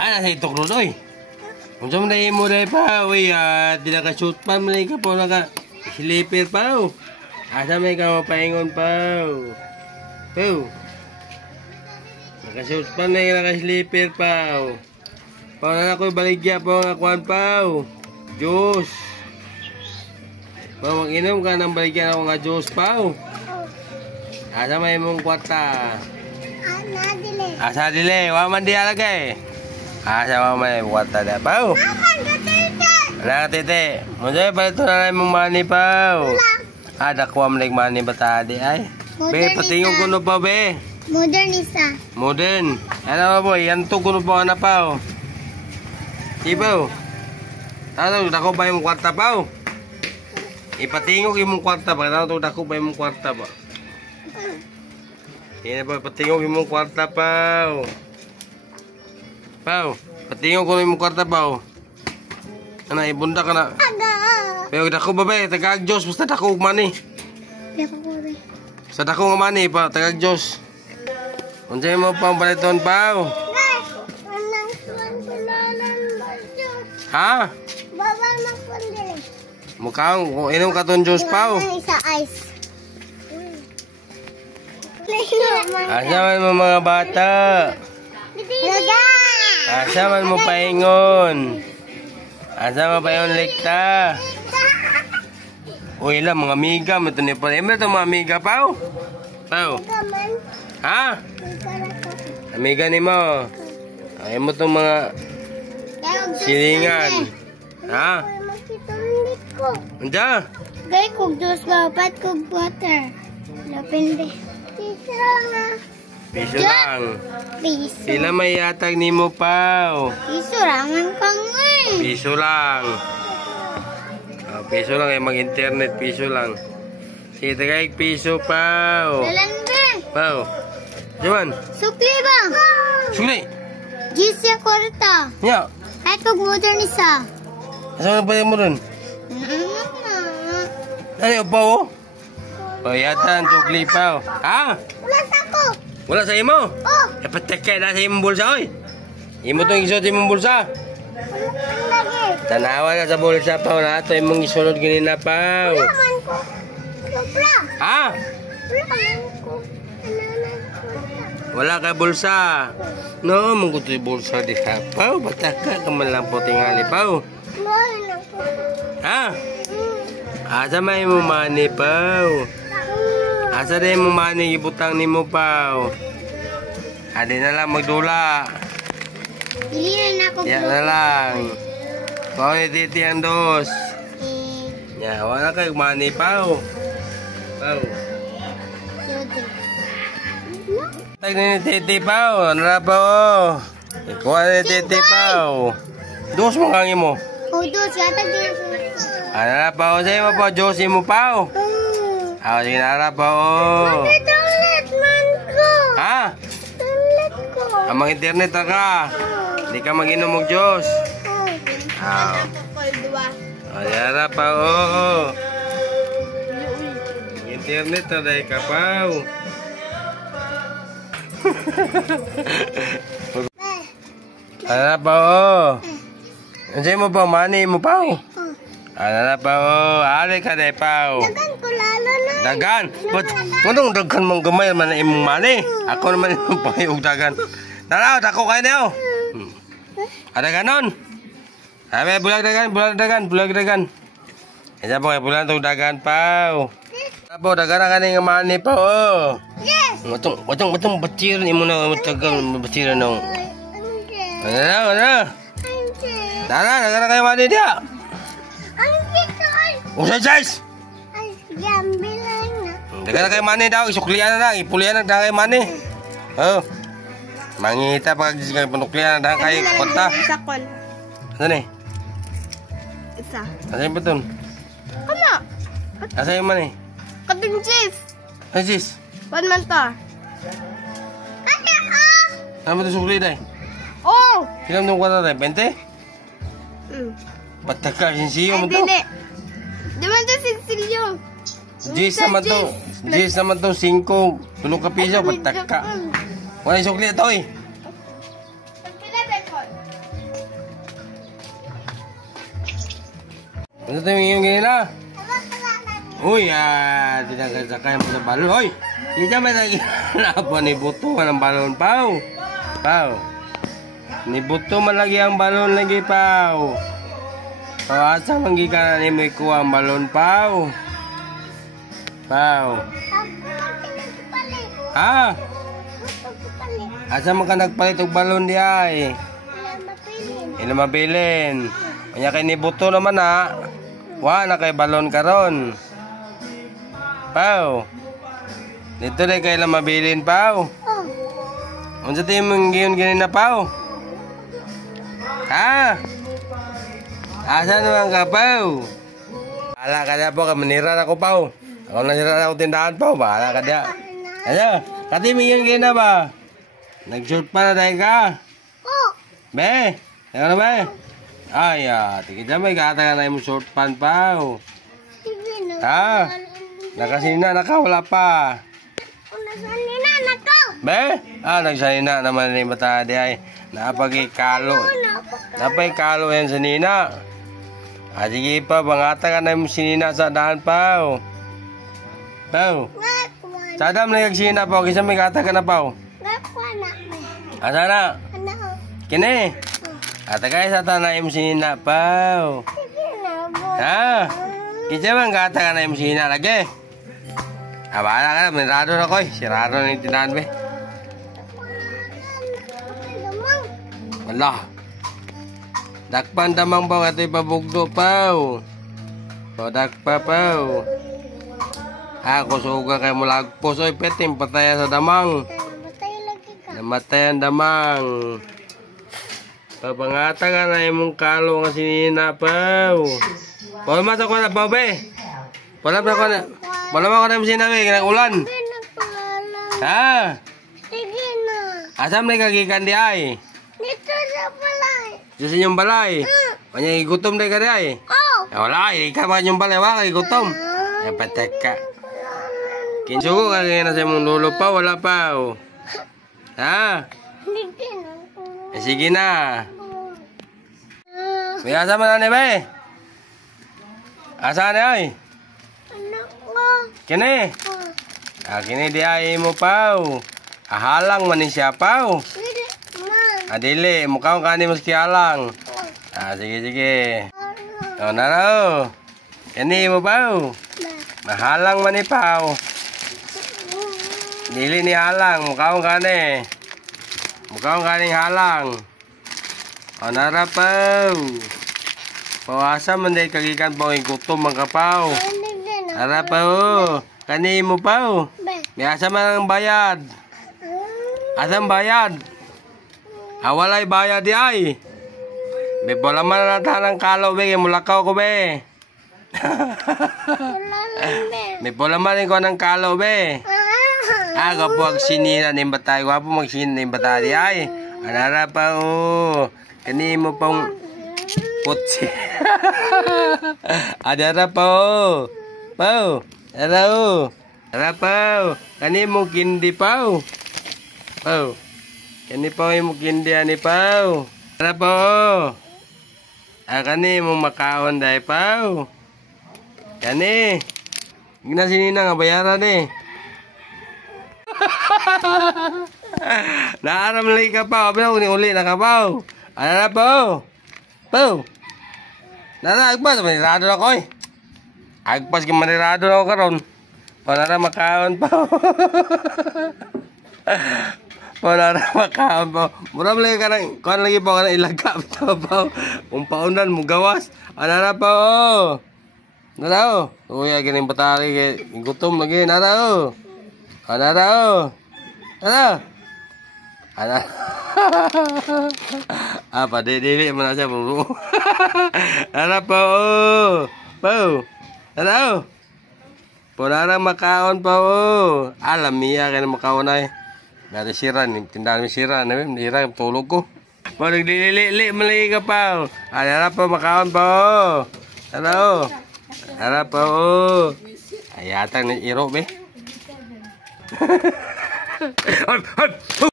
Nasa itok nun, oy. Kung saan mo na mo na pa, uy, di naka-shoot pa, malay ka po, naka-slipper pa, o. Asa may ka mapahingon pa, o. O. Naka-shoot pa na yung naka-slipper pa, o. Paano na ako'y baligya po, ngakuan pa, o. Diyos. Mag-inom ka ng baligyan ako nga Diyos pa, o. Asa may mong kwarta. Asa dili, waman di alagay. Asa mo may kwarta na pa, o. Wala ka tete. Muna pa ito na lang mong money pa, o. Dakuha mo lang money ba tadi ay? Be, patingin ko no pa, be. Modern isa. Modern. Ano ba, boy? Yan to kuno pa na pa, o. Iba, o. Ano, dako ba yung kwarta pa, o? Ipatingog yung kwarta pa. Ano, dako ba yung kwarta pa? Yan ba, patingog yung kwarta pa, o. Pao, patingog ko yung kwarta, Pao. Ano, ibunda ka na. Pero dako ba, be? Tagag Diyos, basta dako mani. Sa dako nga mani, pa, tagag Diyos. Unsay mo pa ang baliton, Pao? Ha? Baba na po din. Mukhang, inom ka ton Diyos, Pao. Isa ice. Asa man mo mga bata? Asa man mo paingon? Asa man paingon likta? Uy lang, mga amiga. Ito niya pala. Ito mga amiga, Pao? Pao? Ha? Amiga ni mo. Ayaw mo itong mga silingan. Ha? Anda? Gay kog dos babat kog water. Lapindi. Piso lang. Piso lang. Piso. Sila may yatag ni mo, Pao. Piso rangan kang eh. Piso lang. Piso lang, mag-internet, piso lang. Sige, tagay, piso, Pao. Lalande. Pao. Jaman? Sukli ba? Sukli. Gisya korta. Ya. Kahit kog modern isa. Asa mo mo rin? Ano, Pao? O, yata, sukli, Pao. Ha? Wala sa ko. Wala sa imo? Oh. Patekay na sa imong bulsa, oy. Imo itong isot imong bulsa. Lagi. Tanawa na sa bulsa, Pao. Na ito imong isunod ganina, Pao. Wala man ko. Sobra. Ha? Wala man ko. Wala ka bulsa. No, manggutoy bulsa di ha, Pao. Bataka ka man lang po tingali, Pao. Wala ko. Ha? Asa may mo money, Pao? Asa rin mo money ibutang ni mo, Pao? Adi na lang magdula. Dili na ako. Yan na lang. Pao, ititi ang dos. Ya, wala kayo money, Pao. Pao. Tag ni titi, Pao. Ano na, Pao? Ikuha ni titi, Pao. Dos mo kangi mo. Oh, dos. Yata din. Ano na, Pao? Sa'yo mo, Pao. Josie mo, Pao. Sige na, Pao. Toilet man ko. Ha? Toilet ko. Amang internet ka. Hindi ka mag-inom ng Diyos. Ayan na, Pao. Internet na dahil ka, Pao. Ano na, Pao? Ano sa'yo mo, Pao? Money mo, Pao? Ano na, Pao? Ari ka dahil, Pao. Dagan ko lalo na. Dagan? Ba't anong dagan mong gamay man na imong money? Ako naman yung pangayog dagan. Naraw, ako kayo na yun. Ada ganon? Sabi, bulag dagan. Isa po kayo, bulag itong dagan, Pao. Tapos, dagan na kaning money, Pao. Yes. Watong batiran, imo na matagang batiran ng... Ano na? Tara, dagan na kayo money diya. Usay, Jais! Ay, gambi lang na. Dagan na kayo money daw, isuklian na lang, ipulian na kayo money. Oh. Mangita pag panuklian na kayo konta. Isa kon. Ano ni? Isa. Asa yung beton? Kama? Asa yung money? Kating chief. Ay, sis. 1 month to. Kaya ah! Ano ba ito sukli dahi? Oh! Kilam nung kwata dahi? 20? Pataka, sinsiyo mo to. Ay, dili. Di man to sinsilyo. Jis naman to. Jis naman to, 5. Tulog ka piso, pataka. Wala yung sukli ito eh. Pagpila, Bekon? Ano ito yung ganyan? Uy, tinagay mo sa balon. Uy, hindi may naging ni buto man ang balon, Pao. Pao. Ni buto man lagi ang balon lagi, Pao. Pao, asa manggi ka na ni mo ikuha ang balon, Pao. Pao. Ha? Asa man ka nagpalit og balon di ay? Ila mabilin. Kanya kay ni buto naman ha. Wa na kay balon karon. Pao. Dito na kay ila mabilin, Pao. Unsa tayo mong giyon ganina, Pao? Ha? Asa naman ka, Pao? Bahala ka na po, manira na ko, Pao. Ako nasira na ako tindahan, Pao. Bahala ka na. Ano? Katiming yun ganina ba? Nag-shoot pa na tayo ka? Be? Teka na ba? Ay, tigit na may kataga na yung short pan, Pao. Ha? Nakasina na ka, wala pa. Nasanina na ko. Be? Nagsanina naman ni bata di ay. Napagikalo. Napagikalo yan sa nina. Sige pa, bangata ka na yung sinina sa daan, Pao. Pao. Sadam na yung sina, Pao. Kisa may kata ka na, Pao. Asa na? Kini? Atagay sa tanah yung sinina, Pao. Ha? Kisa may kata ka na yung sinina lagi. Bahala ka na, minrado na ko eh. Sirado na yung tinahan, be. Wala. Dakpan damang Pao, ito ipabugdo, Pao. Dakpa, Pao. Ako suga kay mulagpos, oy, petim, pataya sa damang. Namatay ang damang. Papangata ka na yung kalo nga sinina, Pao. Pao, masok ko na, Pao, be. Wala pa ko na. Wala pa ko na yung sinabi, kinag-ulan. Ha? Sige na. Asam na kagikan di ay? Dito sa balay. Sa inyong balay? Kanya igutom na ka di ay? Wala, ikaw ba yung balay, wala igutom. Patek ka. Kinsuko ka na sa mong lolo, pa, wala pa. Ha? Sige na. May asa man na ba eh? Asa na ay? Kini? Kini di ay mo, Pao. Ahalang man ni siya, Pao. Dili, mukha ka ni mas kialang. Sige. Naro. Kini mo, Pao. Mahalang man ni, Pao. Dili ni halang, mukha ka ni. Mukha ka ni halang. Nara, Pao. Pawasa man di kagikan, Pao. Igutom man ka, Pao. Nara, Pao. Kani mo, Pao. May asa man ang bayad. Asang bayad? Walay bayad di ay. Be, wala man na tanang kalo, be. Mulakaw ko, be. May wala man ko ng kalo, be. Gapo ang sinina ni batay. Gapo magsinina ni batay di ay. Anara, Pao. Kani mo, Pao. Putsi. Adara, Pao. Pao. Ara, Pao. Kani mo kindi, Pao. Pao. Kani Pao mo kindi ani, Pao. Ara, Pao. Kani mo makaon dai, Pao. Kani. Ginasinina nga bayaran eh. Naaram lagi ka, Pao. Abang uli na ka, Pao. Ara, Pao. Pao. Nara, agpas. Manirado na ko eh. Agpas ka manirado na ko karon. Panara makaon, Pao. Panara makaon, Pao. Mura mo lagi ka ng, kuhan lagi, Pao, ka ng ilagap, Pao. Kung paunan mo gawas. Anara, Pao. Nara, uya, ganing batari. Gutom lagi, nara. Nara. Nara. Padili mo na siya, bro. Nara, Pao. Pao. Nara. Panara makaon, Pao. Alam niya kaya makaon ay. Dati sira, tindahan mo sira. Nira, tulog ko. Pao, naglilili, malagi ka, Pao. Nara, Pao, makaon, Pao. Nara. Nara, Pao. Ayatang iro, be.